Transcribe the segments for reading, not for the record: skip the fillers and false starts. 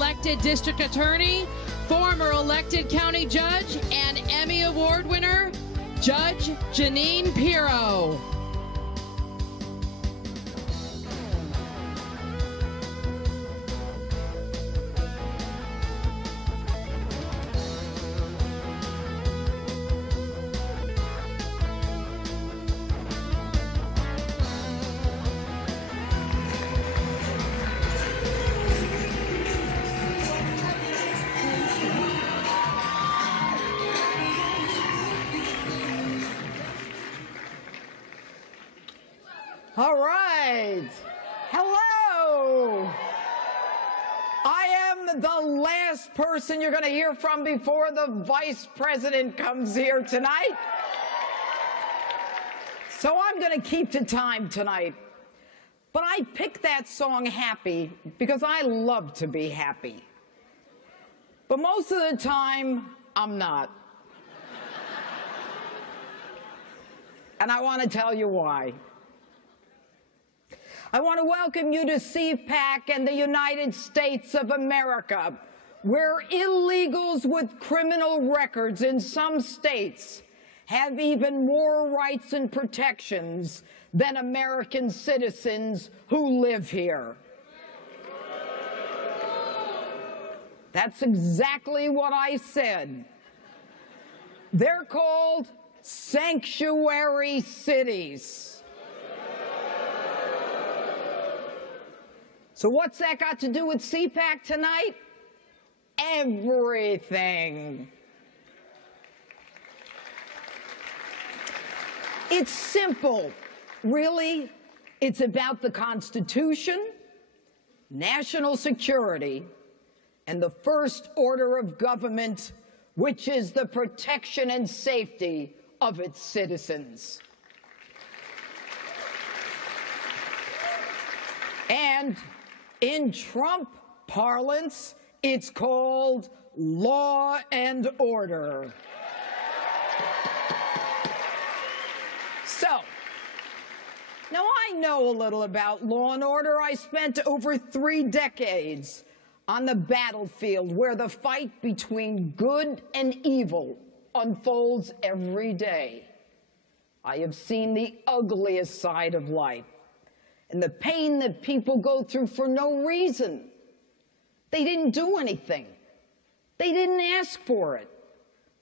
elected district attorney, former elected county judge, and Emmy Award winner, Judge Jeanine Pirro. All right. Hello. I am the last person you're going to hear from before the vice president comes here tonight. So I'm going to keep to time tonight. But I picked that song Happy because I love to be happy. But most of the time, I'm not. And I want to tell you why. I want to welcome you to CPAC and the United States of America, where illegals with criminal records in some states have even more rights and protections than American citizens who live here. That's exactly what I said. They're called sanctuary cities. So what's that got to do with CPAC tonight? Everything. It's simple, really. It's about the Constitution, national security, and the first order of government, which is the protection and safety of its citizens. And in Trump parlance, it's called law and order. So, now I know a little about law and order. I spent over 3 decades on the battlefield where the fight between good and evil unfolds every day. I have seen the ugliest side of life and the pain that people go through for no reason. They didn't do anything. They didn't ask for it.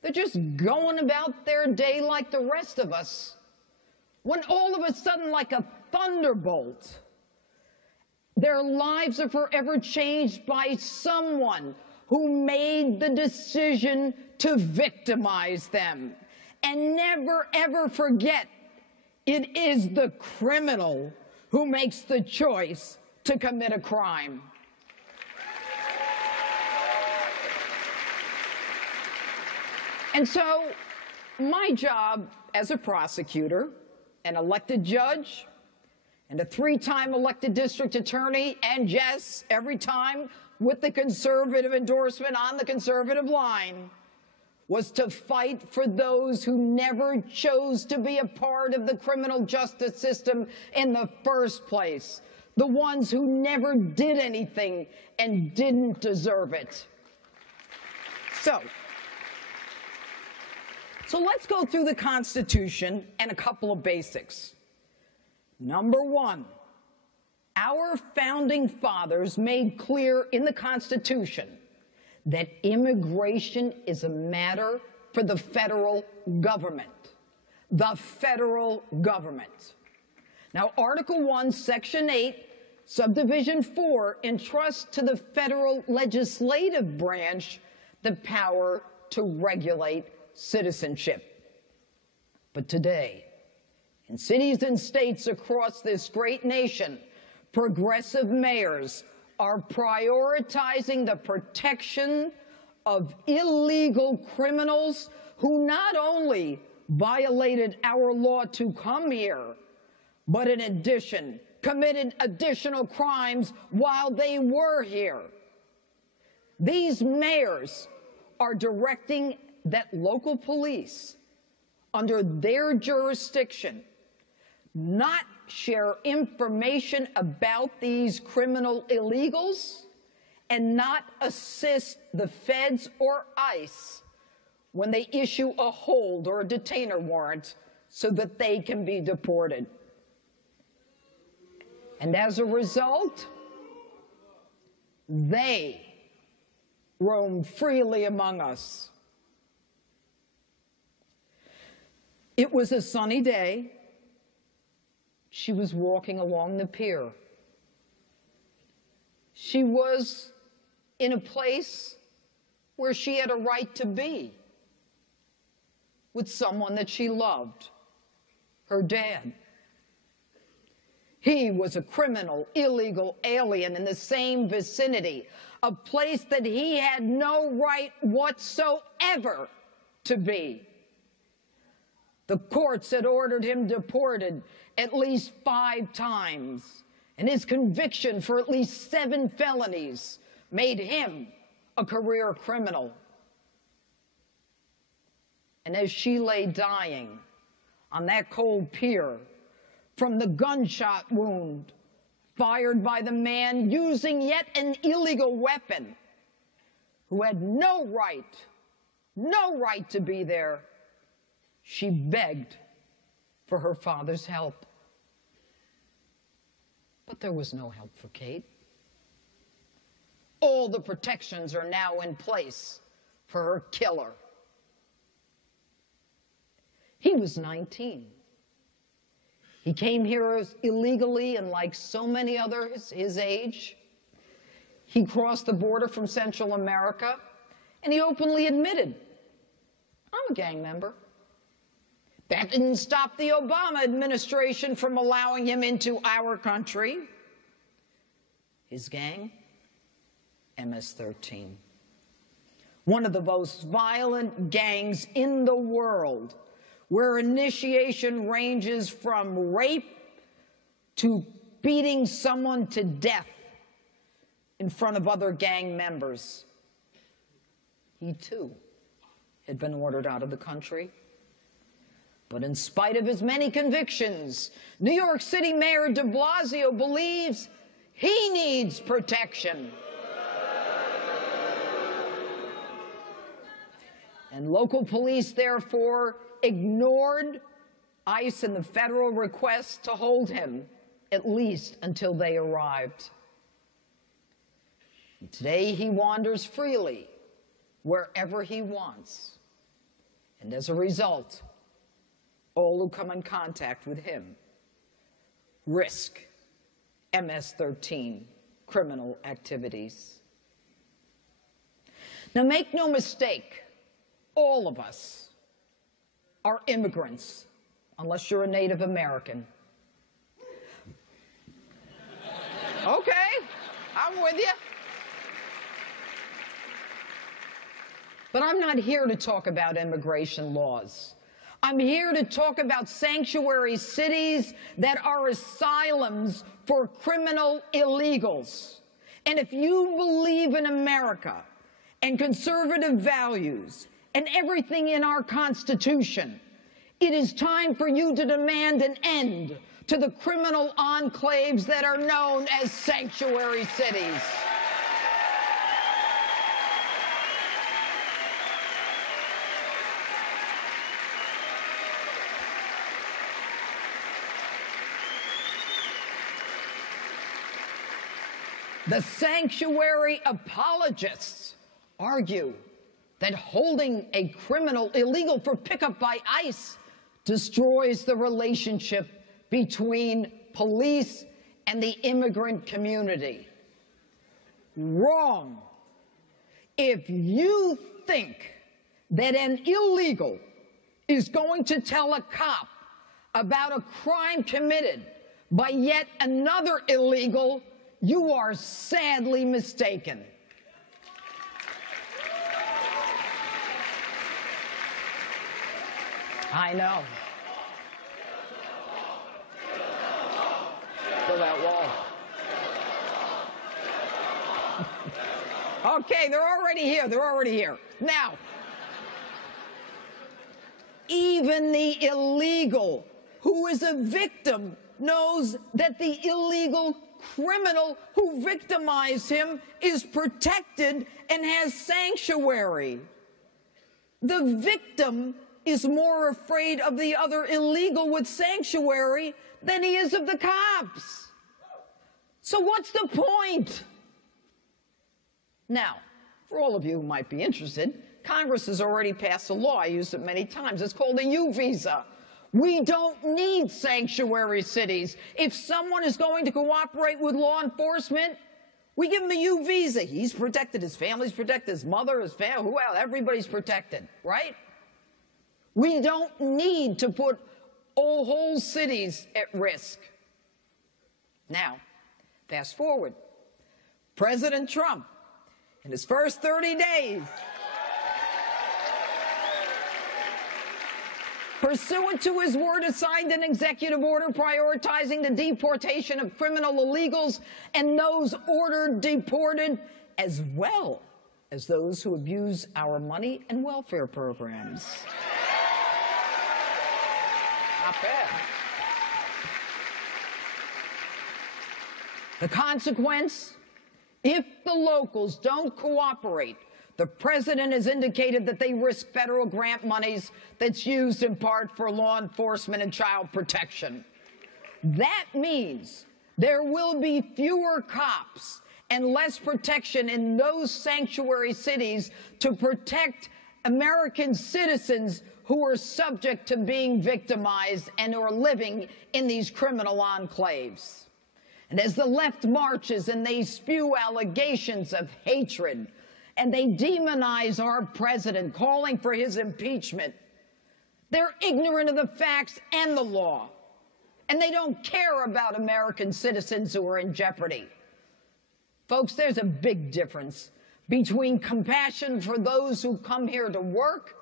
They're just going about their day like the rest of us, when all of a sudden, like a thunderbolt, their lives are forever changed by someone who made the decision to victimize them. And never, ever forget, it is the criminal who makes the choice to commit a crime. And so my job as a prosecutor, an elected judge, and a 3-time elected district attorney, and yes, every time with the conservative endorsement on the conservative line, was to fight for those who never chose to be a part of the criminal justice system in the first place, the ones who never did anything and didn't deserve it. So let's go through the Constitution and a couple of basics. Number 1, our founding fathers made clear in the Constitution that immigration is a matter for the federal government. The federal government. Now, Article 1, Section 8, Subdivision 4 entrusts to the federal legislative branch the power to regulate citizenship. But today, in cities and states across this great nation, progressive mayors are prioritizing the protection of illegal criminals who not only violated our law to come here, but in addition, committed additional crimes while they were here. These mayors are directing that local police, under their jurisdiction, not share information about these criminal illegals and not assist the feds or ICE when they issue a hold or a detainer warrant so that they can be deported. And as a result, they roam freely among us. It was a sunny day. She was walking along the pier. She was in a place where she had a right to be, with someone that she loved, her dad. He was a criminal, illegal alien in the same vicinity, a place that he had no right whatsoever to be. The courts had ordered him deported at least 5 times, and his conviction for at least 7 felonies made him a career criminal. And as she lay dying on that cold pier from the gunshot wound fired by the man using yet an illegal weapon, who had no right to be there, she begged for her father's help. But there was no help for Kate. All the protections are now in place for her killer. He was 19. He came here illegally, and like so many others his age, he crossed the border from Central America, and he openly admitted, "I'm a gang member." That didn't stop the Obama administration from allowing him into our country. His gang, MS-13. One of the most violent gangs in the world, where initiation ranges from rape to beating someone to death in front of other gang members. He, too, had been ordered out of the country. But in spite of his many convictions, New York City Mayor de Blasio believes he needs protection. And local police, therefore, ignored ICE and the federal request to hold him, at least until they arrived. And today he wanders freely wherever he wants. And as a result, all who come in contact with him risk MS-13 criminal activities. Now, make no mistake, all of us are immigrants, unless you're a Native American. Okay, I'm with you. But I'm not here to talk about immigration laws. I'm here to talk about sanctuary cities that are asylums for criminal illegals. And if you believe in America and conservative values and everything in our Constitution, it is time for you to demand an end to the criminal enclaves that are known as sanctuary cities. The sanctuary apologists argue that holding a criminal illegal for pickup by ICE destroys the relationship between police and the immigrant community. Wrong. If you think that an illegal is going to tell a cop about a crime committed by yet another illegal, you are sadly mistaken. I know. Build that wall. Okay, they're already here. They're already here. Now, even the illegal who is a victim knows that the illegal criminal who victimized him is protected and has sanctuary. The victim is more afraid of the other illegal with sanctuary than he is of the cops. So what's the point? Now, for all of you who might be interested, Congress has already passed a law. I used it many times. It's called a U visa. We don't need sanctuary cities. If someone is going to cooperate with law enforcement, we give him a U visa. He's protected, his family's protected, his mother, his family, who else? Everybody's protected, right? We don't need to put whole cities at risk. Now, fast forward. President Trump, in his first 30 days, pursuant to his word, assigned an executive order prioritizing the deportation of criminal illegals and those ordered deported, as well as those who abuse our money and welfare programs. Not bad. The consequence, if the locals don't cooperate, the president has indicated that they risk federal grant monies that's used in part for law enforcement and child protection. That means there will be fewer cops and less protection in those sanctuary cities to protect American citizens who are subject to being victimized and who are living in these criminal enclaves. And as the left marches and they spew allegations of hatred, and they demonize our president, calling for his impeachment, they're ignorant of the facts and the law, and they don't care about American citizens who are in jeopardy. Folks, there's a big difference between compassion for those who come here to work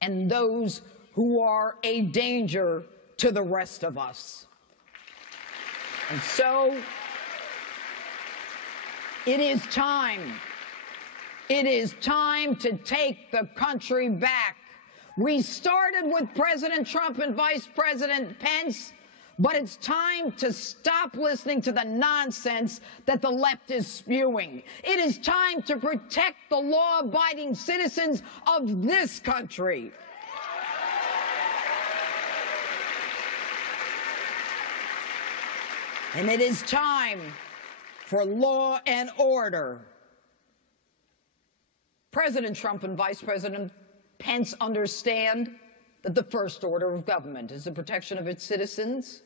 and those who are a danger to the rest of us. And so, it is time. It is time to take the country back. We started with President Trump and Vice President Pence, but it's time to stop listening to the nonsense that the left is spewing. It is time to protect the law-abiding citizens of this country. And it is time for law and order. President Trump and Vice President Pence understand that the first order of government is the protection of its citizens,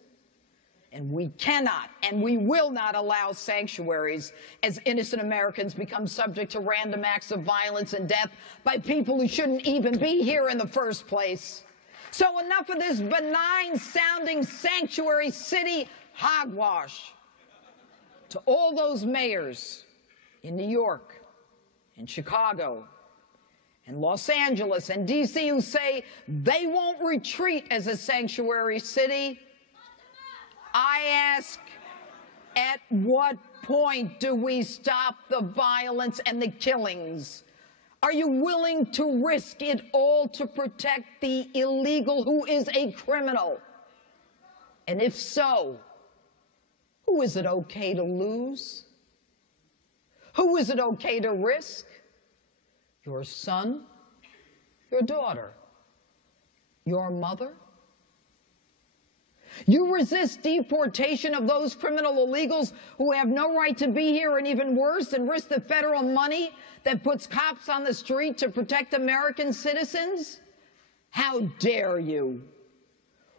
and we cannot and we will not allow sanctuaries as innocent Americans become subject to random acts of violence and death by people who shouldn't even be here in the first place. So enough of this benign-sounding sanctuary city hogwash. To all those mayors in New York, in Chicago, and Los Angeles, and D.C. who say they won't retreat as a sanctuary city, I ask, at what point do we stop the violence and the killings? Are you willing to risk it all to protect the illegal who is a criminal? And if so, who is it okay to lose? Who is it okay to risk? Your son, your daughter, your mother? You resist deportation of those criminal illegals who have no right to be here, and even worse, and risk the federal money that puts cops on the street to protect American citizens? How dare you?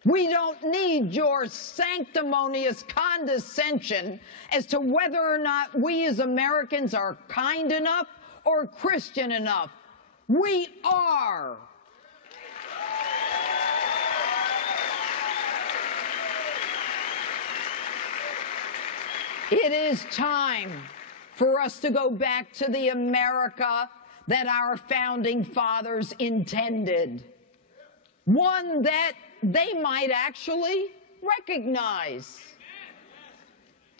We don't need your sanctimonious condescension as to whether or not we as Americans are kind enough or Christian enough. We are. It is time for us to go back to the America that our founding fathers intended. One that they might actually recognize.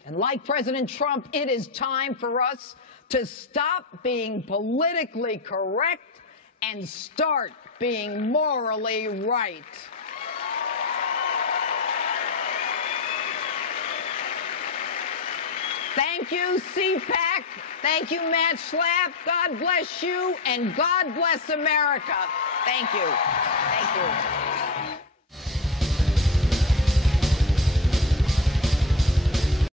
And like President Trump, it is time for us to stop being politically correct and start being morally right. Thank you, CPAC. Thank you, Matt Schlapp. God bless you, and God bless America. Thank you. Thank you.